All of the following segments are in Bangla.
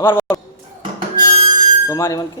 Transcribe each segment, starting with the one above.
আবার বল। তোমার এমন কি?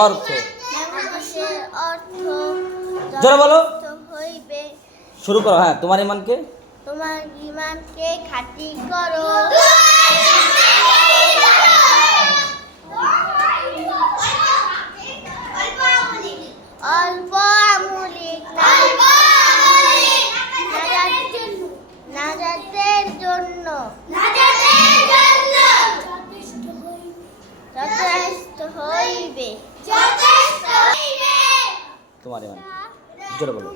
অর্থ। যারা বলো। শুরু করো হ্যাঁ তোমার ইমানকে। তোমার ইমানকে করো অল্প আমলিক নাজাতের জন্য। তোমার ইমান জোরে বলো।